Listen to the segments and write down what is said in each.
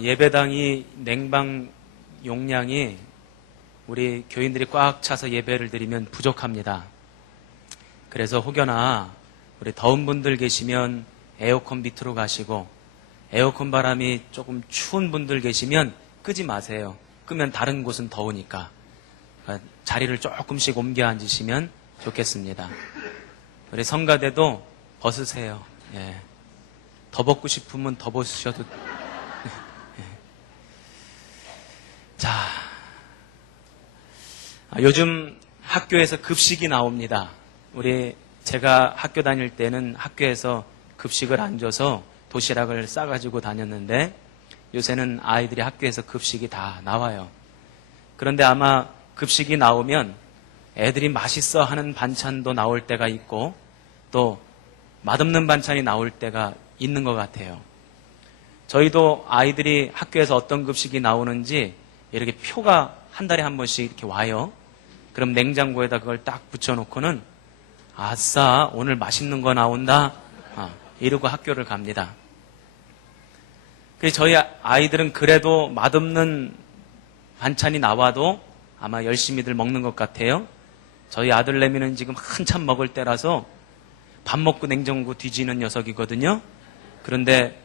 예배당이 냉방 용량이 우리 교인들이 꽉 차서 예배를 드리면 부족합니다. 그래서 혹여나 우리 더운 분들 계시면 에어컨 밑으로 가시고, 에어컨 바람이 조금 추운 분들 계시면 끄지 마세요. 끄면 다른 곳은 더우니까. 자리를 조금씩 옮겨 앉으시면 좋겠습니다. 우리 성가대도 벗으세요. 예. 더 벗고 싶으면 더 벗으셔도. 자, 요즘 학교에서 급식이 나옵니다. 제가 학교 다닐 때는 학교에서 급식을 안 줘서 도시락을 싸가지고 다녔는데, 요새는 아이들이 학교에서 급식이 다 나와요. 그런데 아마 급식이 나오면 애들이 맛있어 하는 반찬도 나올 때가 있고, 또 맛없는 반찬이 나올 때가 있는 것 같아요. 저희도 아이들이 학교에서 어떤 급식이 나오는지 이렇게 표가 한 달에 한 번씩 이렇게 와요. 그럼 냉장고에다 그걸 딱 붙여놓고는 아싸, 오늘 맛있는 거 나온다, 이러고 학교를 갑니다. 그래서 저희 아이들은 그래도 맛없는 반찬이 나와도 아마 열심히들 먹는 것 같아요. 저희 아들내미는 지금 한참 먹을 때라서 밥 먹고 냉장고 뒤지는 녀석이거든요. 그런데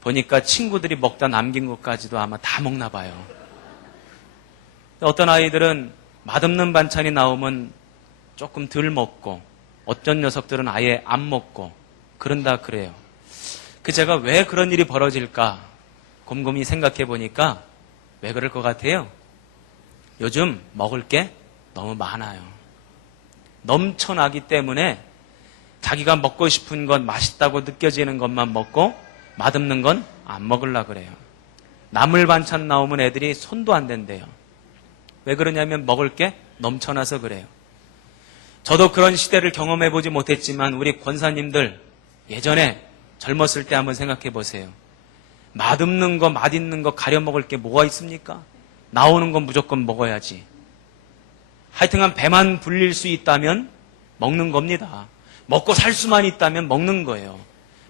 보니까 친구들이 먹다 남긴 것까지도 아마 다 먹나 봐요. 어떤 아이들은 맛없는 반찬이 나오면 조금 덜 먹고, 어떤 녀석들은 아예 안 먹고 그런다 그래요. 제가 왜 그런 일이 벌어질까 곰곰이 생각해 보니까 왜 그럴 것 같아요? 요즘 먹을 게 너무 많아요. 넘쳐나기 때문에 자기가 먹고 싶은 건, 맛있다고 느껴지는 것만 먹고 맛없는 건 안 먹으려고 그래요. 나물 반찬 나오면 애들이 손도 안 댄대요. 왜 그러냐면 먹을 게 넘쳐나서 그래요. 저도 그런 시대를 경험해 보지 못했지만 우리 권사님들 예전에 젊었을 때 한번 생각해 보세요. 맛없는 거, 맛있는 거 가려 먹을 게 뭐가 있습니까? 나오는 건 무조건 먹어야지. 하여튼간 배만 불릴 수 있다면 먹는 겁니다. 먹고 살 수만 있다면 먹는 거예요.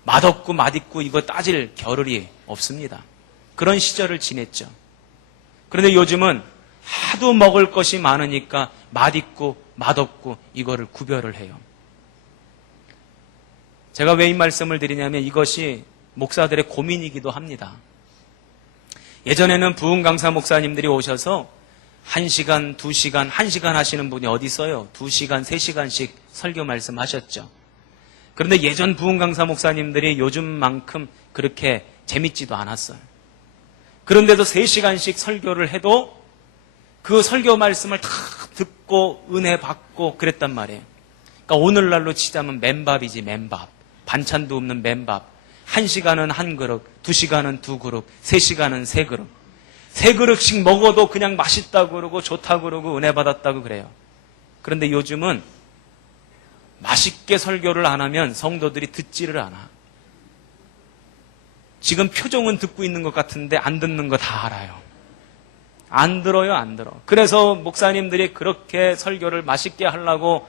맛없고 맛있고 이거 따질 겨를이 없습니다. 그런 시절을 지냈죠. 그런데 요즘은 하도 먹을 것이 많으니까 맛있고 맛없고 이거를 구별을 해요. 제가 왜 이 말씀을 드리냐면 이것이 목사들의 고민이기도 합니다. 예전에는 부흥 강사 목사님들이 오셔서 1시간, 2시간, 1시간 하시는 분이 어디 있어요? 2시간, 3시간씩 설교 말씀하셨죠. 그런데 예전 부흥 강사 목사님들이 요즘만큼 그렇게 재밌지도 않았어요. 그런데도 3시간씩 설교를 해도 그 설교 말씀을 다 듣고 은혜 받고 그랬단 말이에요. 그러니까 오늘날로 치자면 맨밥이지, 맨밥. 반찬도 없는 맨밥. 1시간은 한 그릇, 2시간은 2그릇, 3시간은 3그릇. 3그릇씩 먹어도 그냥 맛있다고 그러고 좋다고 그러고 은혜 받았다고 그래요. 그런데 요즘은 맛있게 설교를 안 하면 성도들이 듣지를 않아. 지금 표정은 듣고 있는 것 같은데 안 듣는 거 다 알아요. 안 들어요, 안 들어. 그래서 목사님들이 그렇게 설교를 맛있게 하려고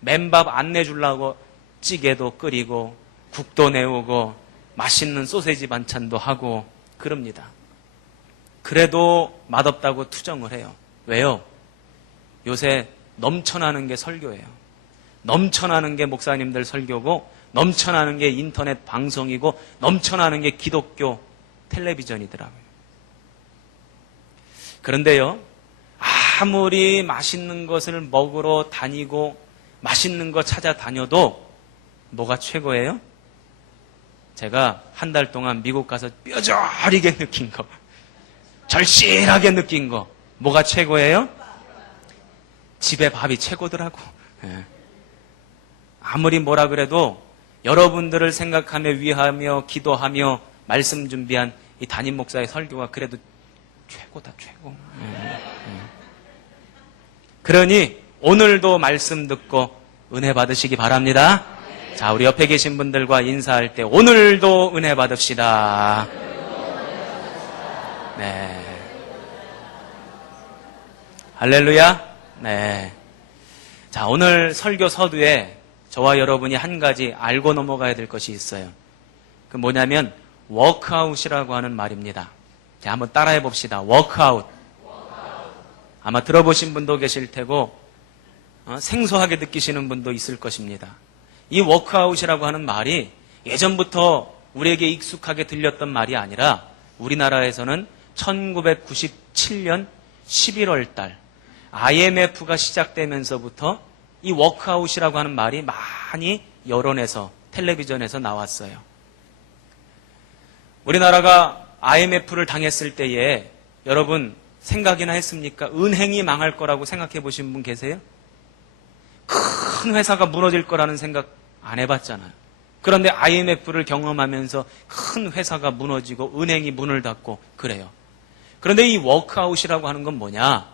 맨밥 안 내주려고 찌개도 끓이고 국도 내오고 맛있는 소세지 반찬도 하고 그럽니다. 그래도 맛없다고 투정을 해요. 왜요? 요새 넘쳐나는 게 설교예요. 넘쳐나는 게 목사님들 설교고, 넘쳐나는 게 인터넷 방송이고, 넘쳐나는 게 기독교 텔레비전이더라고요. 그런데요, 아무리 맛있는 것을 먹으러 다니고 맛있는 거 찾아다녀도 뭐가 최고예요? 제가 한 달 동안 미국 가서 뼈저리게 느낀 거, 절실하게 느낀 거, 뭐가 최고예요? 집에 밥이 최고더라고. 예. 아무리 뭐라 그래도 여러분들을 생각하며 위하며 기도하며 말씀 준비한 이 담임 목사의 설교가 그래도 최고다, 최고. 그러니 오늘도 말씀 듣고 은혜 받으시기 바랍니다. 자, 우리 옆에 계신 분들과 인사할 때 오늘도 은혜 받읍시다. 네. 할렐루야. 네. 자, 오늘 설교 서두에 저와 여러분이 한 가지 알고 넘어가야 될 것이 있어요. 그 뭐냐면 워크아웃이라고 하는 말입니다. 자, 한번 따라해 봅시다. 워크아웃. 아마 들어보신 분도 계실 테고 생소하게 느끼시는 분도 있을 것입니다. 이 워크아웃이라고 하는 말이 예전부터 우리에게 익숙하게 들렸던 말이 아니라 우리나라에서는 1997년 11월 달 IMF가 시작되면서부터 이 워크아웃이라고 하는 말이 많이 여론에서 텔레비전에서 나왔어요. 우리나라가 IMF를 당했을 때에 여러분 생각이나 했습니까? 은행이 망할 거라고 생각해 보신 분 계세요? 큰 회사가 무너질 거라는 생각 안 해봤잖아요. 그런데 IMF를 경험하면서 큰 회사가 무너지고 은행이 문을 닫고 그래요. 그런데 이 워크아웃이라고 하는 건 뭐냐?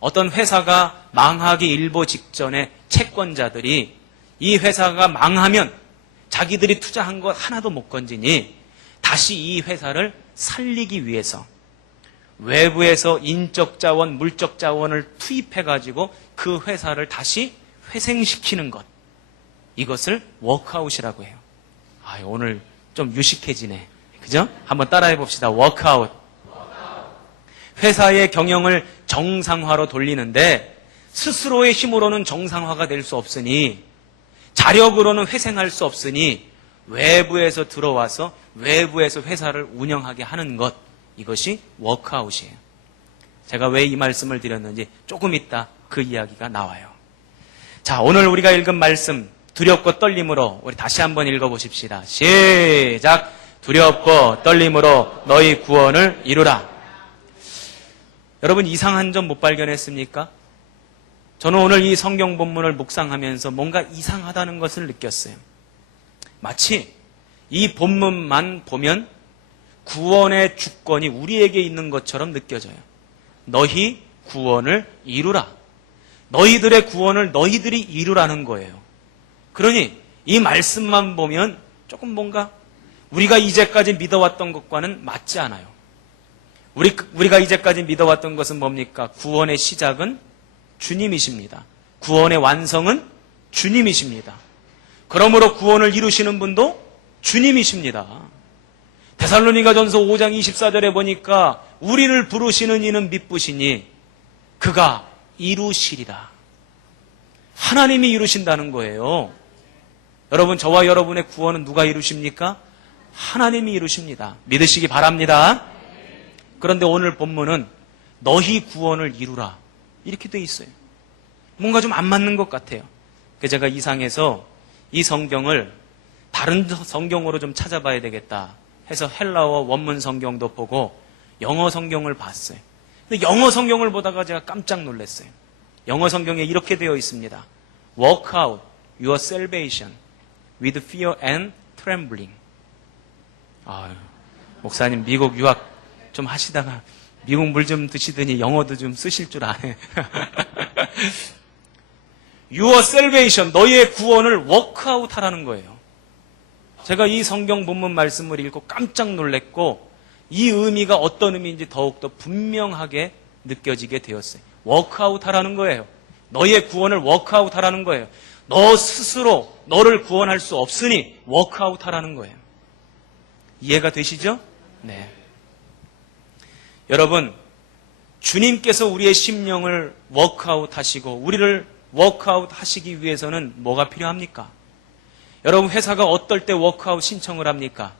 어떤 회사가 망하기 일보 직전에 채권자들이 이 회사가 망하면 자기들이 투자한 것 하나도 못 건지니 다시 이 회사를 살리기 위해서 외부에서 인적 자원, 물적 자원을 투입해가지고 그 회사를 다시 회생시키는 것. 이것을 워크아웃이라고 해요. 오늘 좀 유식해지네. 그죠? 한번 따라해 봅시다. 워크아웃. 회사의 경영을 정상화로 돌리는데 스스로의 힘으로는 정상화가 될 수 없으니 자력으로는 회생할 수 없으니 외부에서 들어와서 외부에서 회사를 운영하게 하는 것. 이것이 워크아웃이에요. 제가 왜 이 말씀을 드렸는지 조금 있다 그 이야기가 나와요. 자, 오늘 우리가 읽은 말씀 두렵고 떨림으로 우리 다시 한번 읽어보십시다. 시작! 두렵고 떨림으로 너희 구원을 이루라. 여러분 이상한 점 못 발견했습니까? 저는 오늘 이 성경 본문을 묵상하면서 뭔가 이상하다는 것을 느꼈어요. 마치 이 본문만 보면 구원의 주권이 우리에게 있는 것처럼 느껴져요. 너희 구원을 이루라. 너희들의 구원을 너희들이 이루라는 거예요. 그러니 이 말씀만 보면 조금 뭔가 우리가 이제까지 믿어왔던 것과는 맞지 않아요. 우리가 이제까지 믿어왔던 것은 뭡니까? 구원의 시작은 주님이십니다. 구원의 완성은 주님이십니다. 그러므로 구원을 이루시는 분도 주님이십니다. 데살로니가전서 5장 24절에 보니까 우리를 부르시는 이는 미쁘시니 그가 이루시리라. 하나님이 이루신다는 거예요. 여러분, 저와 여러분의 구원은 누가 이루십니까? 하나님이 이루십니다. 믿으시기 바랍니다. 그런데 오늘 본문은 너희 구원을 이루라 이렇게 돼 있어요. 뭔가 좀 안 맞는 것 같아요. 그래서 제가 이상해서 이 성경을 다른 성경으로 좀 찾아봐야 되겠다 해서 헬라어 원문 성경도 보고 영어 성경을 봤어요. 근데 영어 성경을 보다가 제가 깜짝 놀랐어요. 영어 성경에 이렇게 되어 있습니다. Work out your salvation with fear and trembling. 목사님 미국 유학 좀 하시다가 미국 물 좀 드시더니 영어도 좀 쓰실 줄 아네. Your salvation, 너희의 구원을 워크아웃 하라는 거예요. 제가 이 성경 본문 말씀을 읽고 깜짝 놀랐고 이 의미가 어떤 의미인지 더욱더 분명하게 느껴지게 되었어요. 워크아웃 하라는 거예요. 너희의 구원을 워크아웃 하라는 거예요. 너 스스로 너를 구원할 수 없으니 워크아웃 하라는 거예요. 이해가 되시죠? 네. 여러분, 주님께서 우리의 심령을 워크아웃 하시고 우리를 워크아웃 하시기 위해서는 뭐가 필요합니까? 여러분, 회사가 어떨 때 워크아웃 신청을 합니까?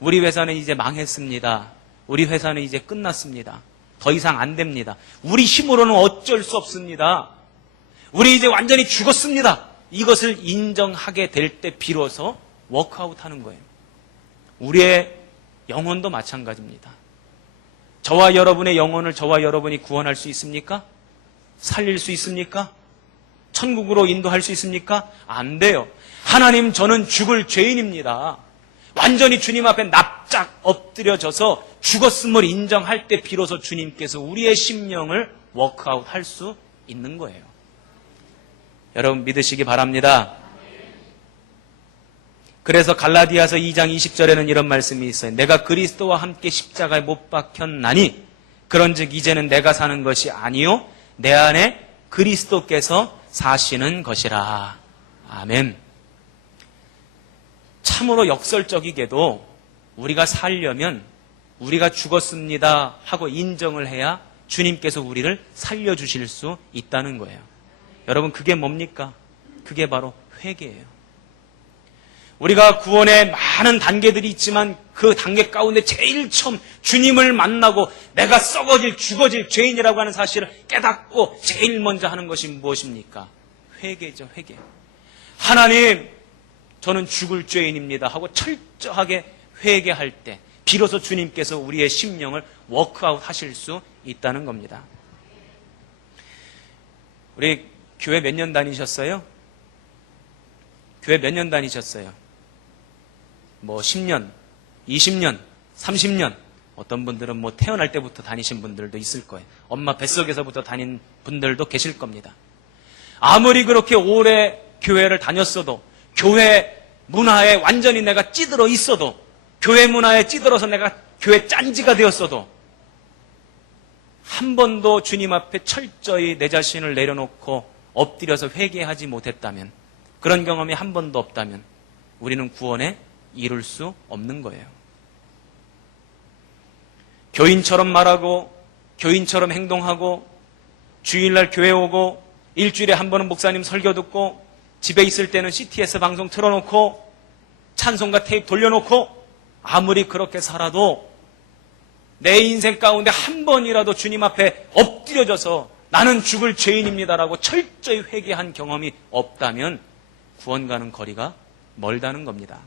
우리 회사는 이제 망했습니다. 우리 회사는 이제 끝났습니다. 더 이상 안 됩니다. 우리 힘으로는 어쩔 수 없습니다. 우리 이제 완전히 죽었습니다. 이것을 인정하게 될 때 비로소 워크아웃 하는 거예요. 우리의 영혼도 마찬가지입니다. 저와 여러분의 영혼을 저와 여러분이 구원할 수 있습니까? 살릴 수 있습니까? 천국으로 인도할 수 있습니까? 안 돼요. 하나님, 저는 죽을 죄인입니다. 완전히 주님 앞에 납작 엎드려져서 죽었음을 인정할 때 비로소 주님께서 우리의 심령을 워크아웃 할 수 있는 거예요. 여러분 믿으시기 바랍니다. 그래서 갈라디아서 2장 20절에는 이런 말씀이 있어요. 내가 그리스도와 함께 십자가에 못 박혔나니 그런즉 이제는 내가 사는 것이 아니요 내 안에 그리스도께서 사시는 것이라. 아멘. 참으로 역설적이게도 우리가 살려면 우리가 죽었습니다 하고 인정을 해야 주님께서 우리를 살려주실 수 있다는 거예요. 여러분, 그게 뭡니까? 그게 바로 회개예요. 우리가 구원의 많은 단계들이 있지만 그 단계 가운데 제일 처음 주님을 만나고 내가 썩어질 죽어질 죄인이라고 하는 사실을 깨닫고 제일 먼저 하는 것이 무엇입니까? 회개죠. 회개. 하나님, 저는 죽을 죄인입니다 하고 철저하게 회개할 때 비로소 주님께서 우리의 심령을 워크아웃 하실 수 있다는 겁니다. 우리 교회 몇 년 다니셨어요? 교회 몇 년 다니셨어요? 뭐 10년, 20년, 30년, 어떤 분들은 뭐 태어날 때부터 다니신 분들도 있을 거예요. 엄마 뱃속에서부터 다닌 분들도 계실 겁니다. 아무리 그렇게 오래 교회를 다녔어도, 교회 문화에 완전히 내가 찌들어 있어도, 교회 문화에 찌들어서 내가 교회 짠지가 되었어도 한 번도 주님 앞에 철저히 내 자신을 내려놓고 엎드려서 회개하지 못했다면, 그런 경험이 한 번도 없다면 우리는 구원에 이룰 수 없는 거예요. 교인처럼 말하고 교인처럼 행동하고 주일날 교회 오고 일주일에 한 번은 목사님 설교 듣고 집에 있을 때는 CTS 방송 틀어놓고 찬송가 테이프 돌려놓고 아무리 그렇게 살아도 내 인생 가운데 한 번이라도 주님 앞에 엎드려져서 나는 죽을 죄인입니다라고 철저히 회개한 경험이 없다면 구원과는 거리가 멀다는 겁니다.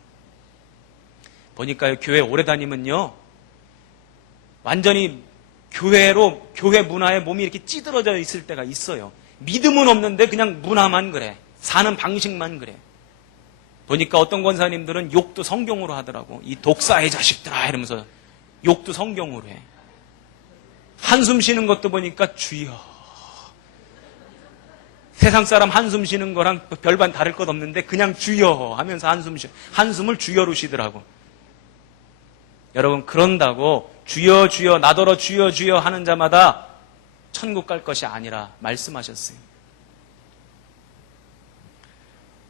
보니까요, 교회 오래 다니면요, 완전히 교회 문화에 몸이 이렇게 찌들어져 있을 때가 있어요. 믿음은 없는데 그냥 문화만 그래. 사는 방식만 그래. 보니까 어떤 권사님들은 욕도 성경으로 하더라고. 이 독사의 자식들아 이러면서 욕도 성경으로 해. 한숨 쉬는 것도 보니까 주여. 세상 사람 한숨 쉬는 거랑 별반 다를 것 없는데 그냥 주여 하면서 한숨을 주여로 쉬더라고. 여러분, 그런다고 주여 주여 나더러 주여 주여 하는 자마다 천국 갈 것이 아니라 말씀하셨어요.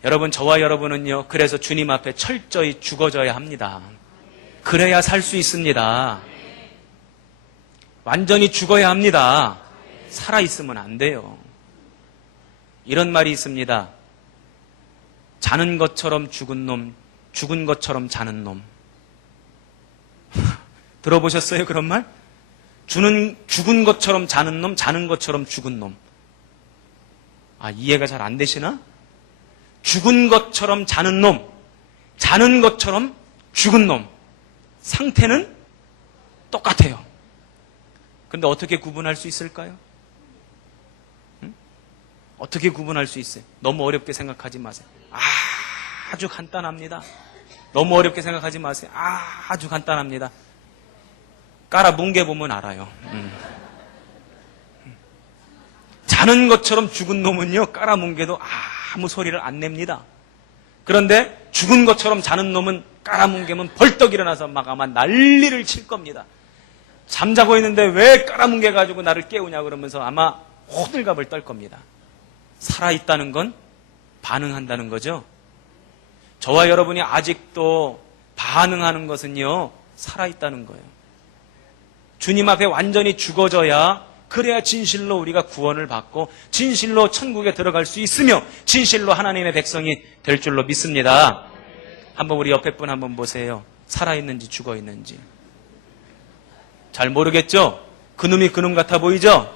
여러분, 저와 여러분은요, 그래서 주님 앞에 철저히 죽어져야 합니다. 그래야 살 수 있습니다. 완전히 죽어야 합니다. 살아있으면 안 돼요. 이런 말이 있습니다. 자는 것처럼 죽은 놈, 죽은 것처럼 자는 놈. 들어보셨어요, 그런 말? 죽은 것처럼 자는 놈, 자는 것처럼 죽은 놈. 아, 이해가 잘 안 되시나? 죽은 것처럼 자는 놈, 자는 것처럼 죽은 놈. 상태는 똑같아요. 근데 어떻게 구분할 수 있을까요? 어떻게 구분할 수 있어요? 너무 어렵게 생각하지 마세요. 아주 간단합니다. 너무 어렵게 생각하지 마세요. 아주 간단합니다. 깔아 뭉개보면 알아요. 자는 것처럼 죽은 놈은요, 깔아 뭉개도 아무 소리를 안 냅니다. 그런데 죽은 것처럼 자는 놈은 깔아 뭉개면 벌떡 일어나서 막 아마 난리를 칠 겁니다. 잠자고 있는데 왜 깔아 뭉개가지고 나를 깨우냐 그러면서 아마 호들갑을 떨 겁니다. 살아있다는 건 반응한다는 거죠. 저와 여러분이 아직도 반응하는 것은요, 살아있다는 거예요. 주님 앞에 완전히 죽어져야, 그래야 진실로 우리가 구원을 받고 진실로 천국에 들어갈 수 있으며 진실로 하나님의 백성이 될 줄로 믿습니다. 한번 우리 옆에 분 한번 보세요. 살아있는지 죽어있는지. 잘 모르겠죠? 그놈이 그놈 같아 보이죠?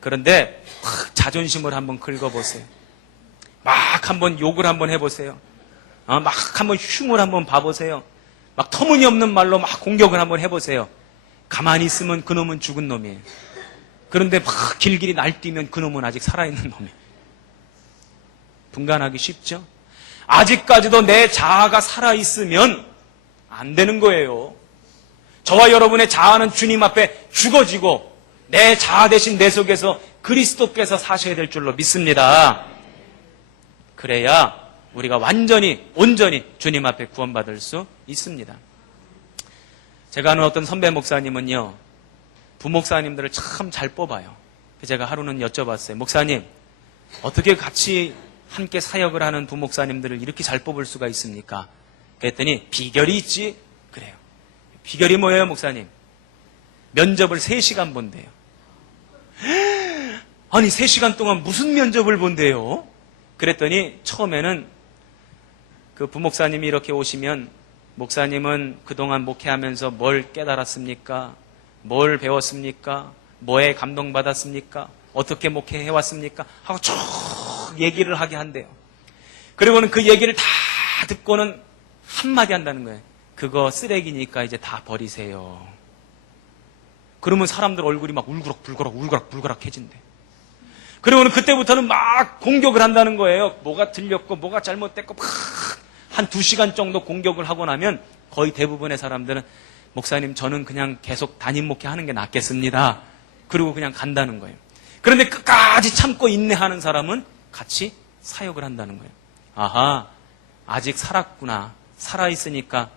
그런데 자존심을 한번 긁어보세요. 막 한번 욕을 한번 해보세요. 막 한번 흉을 한번 봐보세요. 막 터무니없는 말로 막 공격을 한번 해보세요. 가만히 있으면 그놈은 죽은 놈이에요. 그런데 막 길길이 날뛰면 그놈은 아직 살아있는 놈이에요. 분간하기 쉽죠? 아직까지도 내 자아가 살아있으면 안 되는 거예요. 저와 여러분의 자아는 주님 앞에 죽어지고 내 자아 대신 내 속에서 그리스도께서 사셔야 될 줄로 믿습니다. 그래야 우리가 완전히 온전히 주님 앞에 구원받을 수 있습니다. 제가 아는 어떤 선배 목사님은요, 부목사님들을 참 잘 뽑아요. 제가 하루는 여쭤봤어요. 목사님, 어떻게 같이 함께 사역을 하는 부목사님들을 이렇게 잘 뽑을 수가 있습니까? 그랬더니 비결이 있지. 그래요. 비결이 뭐예요, 목사님? 면접을 3시간 본대요. 아니 3시간 동안 무슨 면접을 본대요? 그랬더니 처음에는 그 부목사님이 이렇게 오시면 목사님은 그동안 목회하면서 뭘 깨달았습니까? 뭘 배웠습니까? 뭐에 감동받았습니까? 어떻게 목회해왔습니까? 하고 쭉 얘기를 하게 한대요. 그리고는 그 얘기를 다 듣고는 한마디 한다는 거예요. 그거 쓰레기니까 이제 다 버리세요. 그러면 사람들 얼굴이 막 울그락불그락 해진대. 그리고는 그때부터는 막 공격을 한다는 거예요. 뭐가 들렸고 뭐가 잘못됐고 막 한 2시간 정도 공격을 하고 나면 거의 대부분의 사람들은 목사님 저는 그냥 계속 담임 목회하는 게 낫겠습니다. 그리고 그냥 간다는 거예요. 그런데 끝까지 참고 인내하는 사람은 같이 사역을 한다는 거예요. 아하, 아직 살았구나. 살아있으니까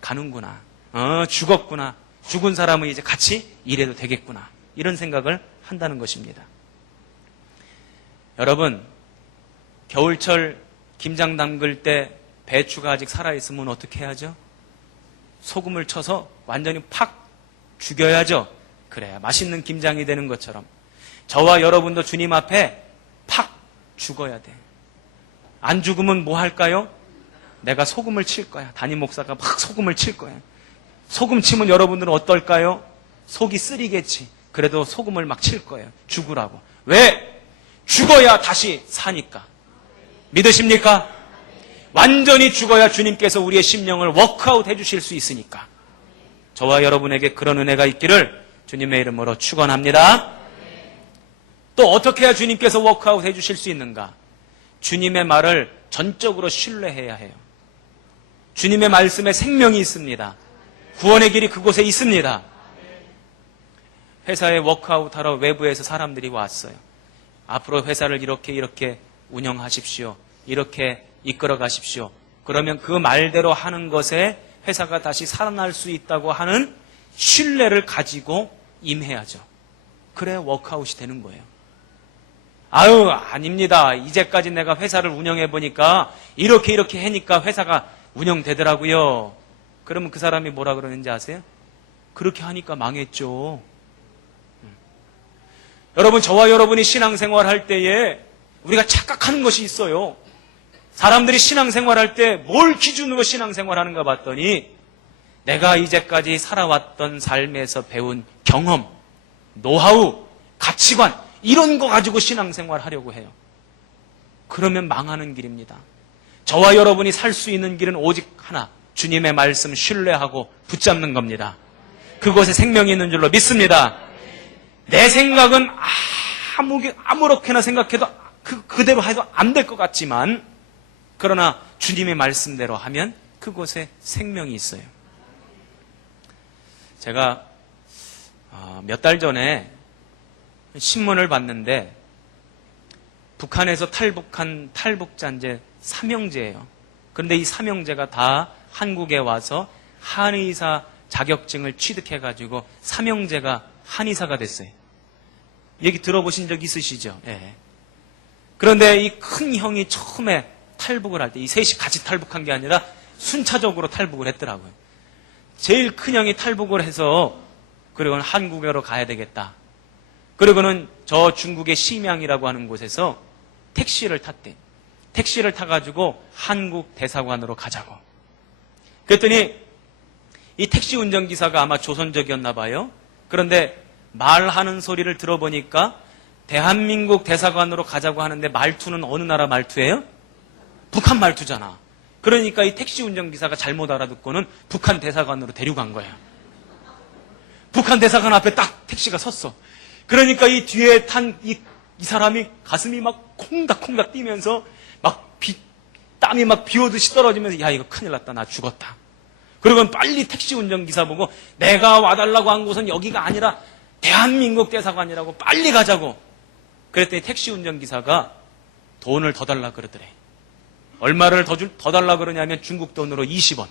가는구나. 죽었구나. 죽은 사람은 이제 같이 일해도 되겠구나. 이런 생각을 한다는 것입니다. 여러분, 겨울철 김장 담글 때 배추가 아직 살아있으면 어떻게 해야죠? 소금을 쳐서 완전히 팍 죽여야죠. 그래야 맛있는 김장이 되는 것처럼 저와 여러분도 주님 앞에 팍 죽어야 돼. 안 죽으면 뭐 할까요? 내가 소금을 칠 거야. 담임 목사가 막 소금을 칠 거야. 소금 치면 여러분들은 어떨까요? 속이 쓰리겠지. 그래도 소금을 막 칠 거예요. 죽으라고. 왜? 죽어야 다시 사니까. 믿으십니까? 완전히 죽어야 주님께서 우리의 심령을 워크아웃 해주실 수 있으니까. 저와 여러분에게 그런 은혜가 있기를 주님의 이름으로 축원합니다. 또 어떻게 해야 주님께서 워크아웃 해주실 수 있는가? 주님의 말을 전적으로 신뢰해야 해요. 주님의 말씀에 생명이 있습니다. 구원의 길이 그곳에 있습니다. 회사에 워크아웃 하러 외부에서 사람들이 왔어요. 앞으로 회사를 이렇게 운영하십시오. 이렇게 이끌어 가십시오. 그러면 그 말대로 하는 것에 회사가 다시 살아날 수 있다고 하는 신뢰를 가지고 임해야죠. 그래 워크아웃이 되는 거예요. 아유, 아닙니다. 이제까지 내가 회사를 운영해 보니까 이렇게 하니까 회사가 운영되더라고요. 그러면 그 사람이 뭐라 그러는지 아세요? 그렇게 하니까 망했죠. 여러분, 저와 여러분이 신앙생활 할 때에 우리가 착각하는 것이 있어요. 사람들이 신앙생활 할 때 뭘 기준으로 신앙생활 하는가 봤더니 내가 이제까지 살아왔던 삶에서 배운 경험, 노하우, 가치관 이런 거 가지고 신앙생활 하려고 해요. 그러면 망하는 길입니다. 저와 여러분이 살 수 있는 길은 오직 하나, 주님의 말씀 신뢰하고 붙잡는 겁니다. 그곳에 생명이 있는 줄로 믿습니다. 내 생각은 아무렇게나 생각해도 그대로 해도 안 될 것 같지만 그러나 주님의 말씀대로 하면 그곳에 생명이 있어요. 제가 몇 달 전에 신문을 봤는데 북한에서 탈북한 탈북자인데 3형제예요. 그런데 이 3형제가 다 한국에 와서 한의사 자격증을 취득해가지고 3형제가 한의사가 됐어요. 얘기 들어보신 적 있으시죠? 예. 그런데 이 큰 형이 처음에 탈북을 할 때 이 셋이 같이 탈북한 게 아니라 순차적으로 탈북을 했더라고요. 제일 큰 형이 탈북을 해서 그리고는 한국으로 가야 되겠다. 그리고는 저 중국의 심양이라고 하는 곳에서 택시를 탔대. 택시를 타가지고 한국 대사관으로 가자고. 그랬더니 이 택시 운전기사가 아마 조선족이었나 봐요. 그런데 말하는 소리를 들어보니까 대한민국 대사관으로 가자고 하는데 말투는 어느 나라 말투예요? 북한 말투잖아. 그러니까 이 택시 운전기사가 잘못 알아듣고는 북한 대사관으로 데려간 거야. 북한 대사관 앞에 딱 택시가 섰어. 그러니까 이 뒤에 탄 이 사람이 가슴이 막 콩닥콩닥 뛰면서 막 땀이 막 비 오듯이 떨어지면서 야, 이거 큰일 났다. 나 죽었다. 그러고는 빨리 택시 운전기사 보고 내가 와달라고 한 곳은 여기가 아니라 대한민국 대사관이라고 빨리 가자고. 그랬더니 택시 운전기사가 돈을 더 달라 그러더래. 얼마를 더 달라 그러냐면 중국 돈으로 20원.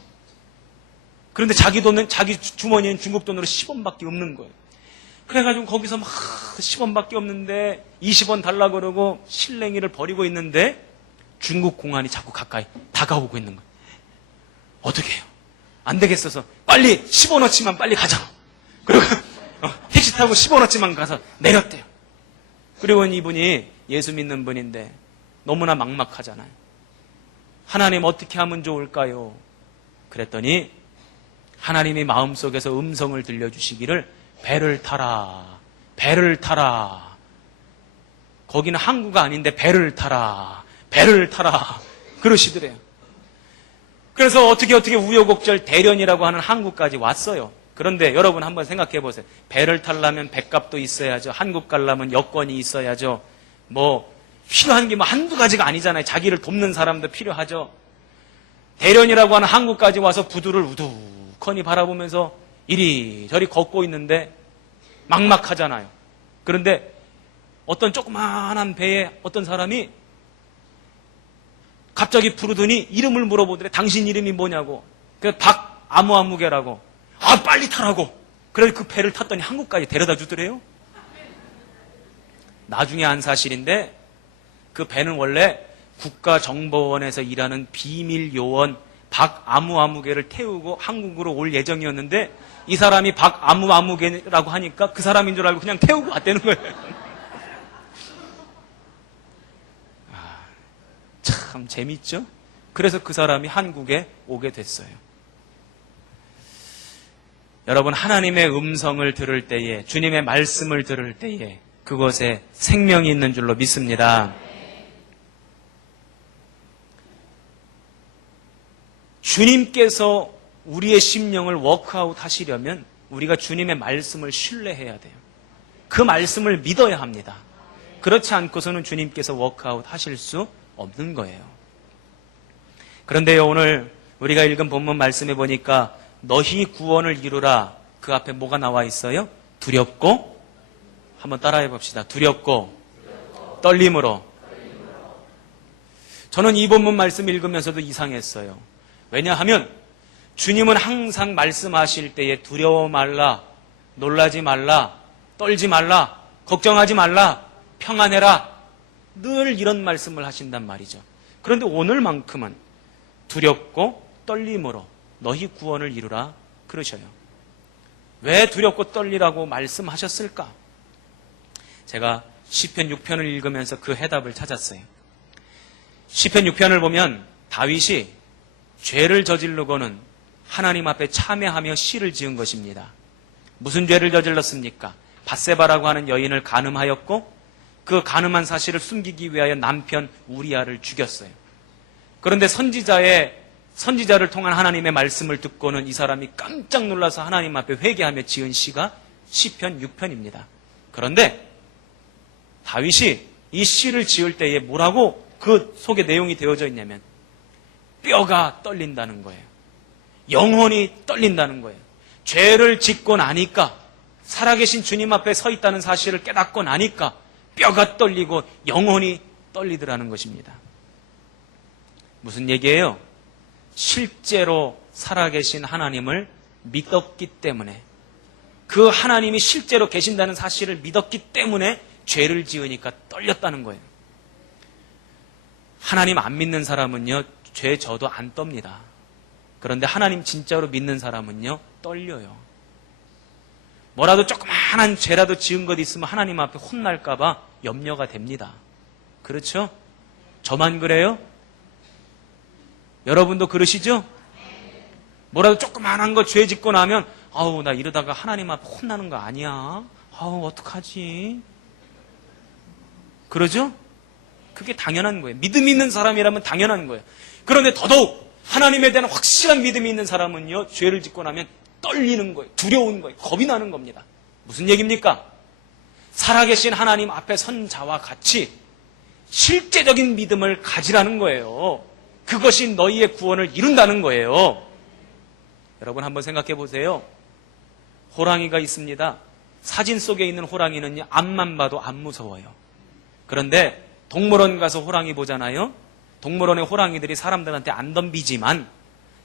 그런데 자기 주머니엔 중국 돈으로 10원밖에 없는 거예요. 그래가지고 거기서 막 10원밖에 없는데 20원 달라 그러고 실랭이를 버리고 있는데 중국 공안이 자꾸 가까이 다가오고 있는 거예요. 어떻게 해요? 안 되겠어서 빨리 10원어치만 빨리 가자. 그리고 택시 타고 10원어치만 가서 내렸대요. 그리고 이분이 예수 믿는 분인데 너무나 막막하잖아요. 하나님 어떻게 하면 좋을까요? 그랬더니 하나님이 마음속에서 음성을 들려주시기를 배를 타라, 배를 타라. 거기는 항구가 아닌데 배를 타라, 배를 타라 그러시더래요. 그래서 어떻게 우여곡절 대련이라고 하는 항구까지 왔어요. 그런데 여러분 한번 생각해 보세요. 배를 타려면 배값도 있어야죠. 한국 가려면 여권이 있어야죠. 뭐 필요한 게 뭐 한두 가지가 아니잖아요. 자기를 돕는 사람도 필요하죠. 대련이라고 하는 항구까지 와서 부두를 우두커니 바라보면서 이리저리 걷고 있는데 막막하잖아요. 그런데 어떤 조그마한 배에 어떤 사람이 갑자기 부르더니 이름을 물어보더래. 당신 이름이 뭐냐고. 그래서 박아무아무개라고. 아, 빨리 타라고. 그래서 그 배를 탔더니 한국까지 데려다 주더래요. 나중에 한 사실인데 그 배는 원래 국가정보원에서 일하는 비밀 요원 박아무아무개를 태우고 한국으로 올 예정이었는데 이 사람이 박아무아무개라고 하니까 그 사람인 줄 알고 그냥 태우고 왔다는 거예요. 참 재밌죠? 그래서 그 사람이 한국에 오게 됐어요. 여러분, 하나님의 음성을 들을 때에, 주님의 말씀을 들을 때에 그것에 생명이 있는 줄로 믿습니다. 주님께서 우리의 심령을 워크아웃 하시려면 우리가 주님의 말씀을 신뢰해야 돼요. 그 말씀을 믿어야 합니다. 그렇지 않고서는 주님께서 워크아웃 하실 수 없는 거예요. 그런데요, 오늘 우리가 읽은 본문 말씀에 보니까 너희 구원을 이루라. 그 앞에 뭐가 나와 있어요? 두렵고, 한번 따라해 봅시다. 두렵고 떨림으로. 저는 이 본문 말씀 읽으면서도 이상했어요. 왜냐하면 주님은 항상 말씀하실 때에 두려워 말라, 놀라지 말라, 떨지 말라, 걱정하지 말라, 평안해라, 늘 이런 말씀을 하신단 말이죠. 그런데 오늘만큼은 두렵고 떨림으로 너희 구원을 이루라 그러셔요. 왜 두렵고 떨리라고 말씀하셨을까? 제가 시편 6편을 읽으면서 그 해답을 찾았어요. 시편 6편을 보면 다윗이 죄를 저지르고는 하나님 앞에 참회하며 시를 지은 것입니다. 무슨 죄를 저질렀습니까? 밧세바라고 하는 여인을 간음하였고 그 간음한 사실을 숨기기 위하여 남편 우리아를 죽였어요. 그런데 선지자를 통한 하나님의 말씀을 듣고는 이 사람이 깜짝 놀라서 하나님 앞에 회개하며 지은 시가 시편 6편입니다. 그런데 다윗이 이 시를 지을 때에 뭐라고 그 속에 내용이 되어져 있냐면 뼈가 떨린다는 거예요. 영혼이 떨린다는 거예요. 죄를 짓고 나니까, 살아계신 주님 앞에 서 있다는 사실을 깨닫고 나니까 뼈가 떨리고 영혼이 떨리더라는 것입니다. 무슨 얘기예요? 실제로 살아계신 하나님을 믿었기 때문에, 그 하나님이 실제로 계신다는 사실을 믿었기 때문에 죄를 지으니까 떨렸다는 거예요. 하나님 안 믿는 사람은요, 죄 져도 안 떱니다. 그런데 하나님 진짜로 믿는 사람은요, 떨려요. 뭐라도 조그마한 죄라도 지은 것 있으면 하나님 앞에 혼날까봐 염려가 됩니다. 그렇죠? 저만 그래요? 여러분도 그러시죠? 뭐라도 조그마한 거 죄 짓고 나면 아우, 나 이러다가 하나님 앞에 혼나는 거 아니야? 아우, 어떡하지? 그러죠? 그게 당연한 거예요. 믿음이 있는 사람이라면 당연한 거예요. 그런데 더더욱 하나님에 대한 확실한 믿음이 있는 사람은요, 죄를 짓고 나면 떨리는 거예요. 두려운 거예요. 겁이 나는 겁니다. 무슨 얘기입니까? 살아계신 하나님 앞에 선 자와 같이 실제적인 믿음을 가지라는 거예요. 그것이 너희의 구원을 이룬다는 거예요. 여러분 한번 생각해 보세요. 호랑이가 있습니다. 사진 속에 있는 호랑이는요, 앞만 봐도 안 무서워요. 그런데 동물원 가서 호랑이 보잖아요. 동물원의 호랑이들이 사람들한테 안 덤비지만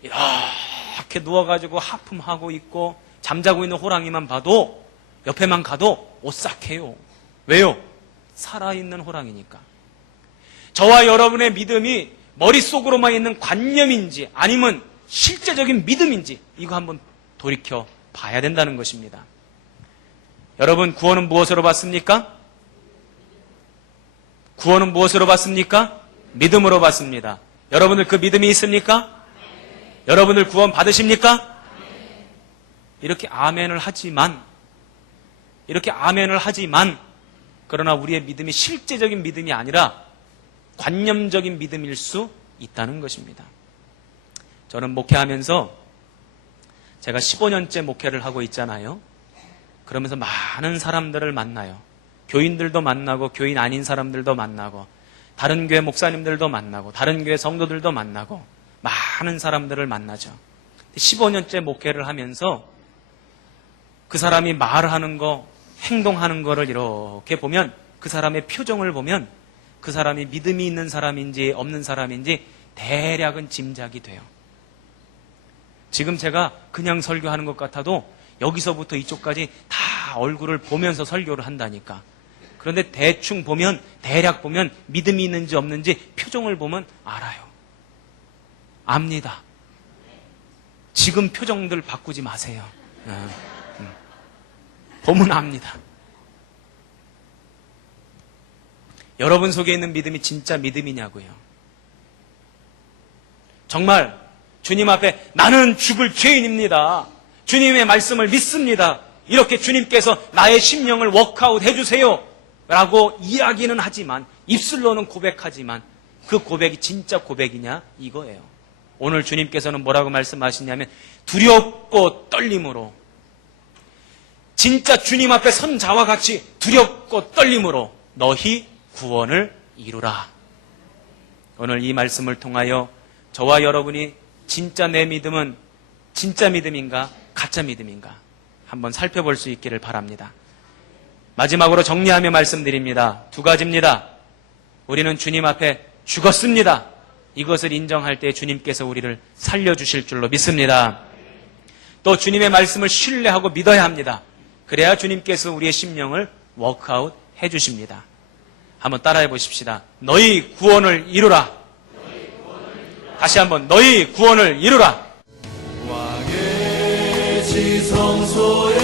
이렇게 누워가지고 하품하고 있고 잠자고 있는 호랑이만 봐도, 옆에만 가도 오싹해요. 왜요? 살아있는 호랑이니까. 저와 여러분의 믿음이 머릿속으로만 있는 관념인지 아니면 실제적인 믿음인지 이거 한번 돌이켜 봐야 된다는 것입니다. 여러분, 구원은 무엇으로 받습니까? 구원은 무엇으로 받습니까? 믿음으로 받습니다. 여러분들 그 믿음이 있습니까? 여러분들 구원 받으십니까? 이렇게 아멘을 하지만, 그러나 우리의 믿음이 실제적인 믿음이 아니라 관념적인 믿음일 수 있다는 것입니다. 저는 목회하면서 제가 15년째 목회를 하고 있잖아요. 그러면서 많은 사람들을 만나요. 교인들도 만나고 교인 아닌 사람들도 만나고 다른 교회 목사님들도 만나고 다른 교회 성도들도 만나고 많은 사람들을 만나죠. 15년째 목회를 하면서 그 사람이 말하는 거, 행동하는 거를 이렇게 보면, 그 사람의 표정을 보면 그 사람이 믿음이 있는 사람인지 없는 사람인지 대략은 짐작이 돼요. 지금 제가 그냥 설교하는 것 같아도 여기서부터 이쪽까지 다 얼굴을 보면서 설교를 한다니까. 그런데 대충 보면, 대략 보면 믿음이 있는지 없는지 표정을 보면 알아요. 압니다. 지금 표정들 바꾸지 마세요. 보면 압니다. 여러분 속에 있는 믿음이 진짜 믿음이냐고요. 정말 주님 앞에 나는 죽을 죄인입니다. 주님의 말씀을 믿습니다. 이렇게 주님께서 나의 심령을 워크아웃 해주세요 라고 이야기는 하지만, 입술로는 고백하지만 그 고백이 진짜 고백이냐 이거예요. 오늘 주님께서는 뭐라고 말씀하시냐면 두렵고 떨림으로, 진짜 주님 앞에 선 자와 같이 두렵고 떨림으로 너희 구원을 이루라. 오늘 이 말씀을 통하여 저와 여러분이 진짜 내 믿음은 진짜 믿음인가 가짜 믿음인가 한번 살펴볼 수 있기를 바랍니다. 마지막으로 정리하며 말씀드립니다. 두 가지입니다. 우리는 주님 앞에 죽었습니다. 이것을 인정할 때 주님께서 우리를 살려주실 줄로 믿습니다. 또 주님의 말씀을 신뢰하고 믿어야 합니다. 그래야 주님께서 우리의 심령을 워크아웃 해주십니다. 한번 따라해 보십시다. 너희 구원을 이루라. 다시 한번 너희 구원을 이루라. 왕의 지성소에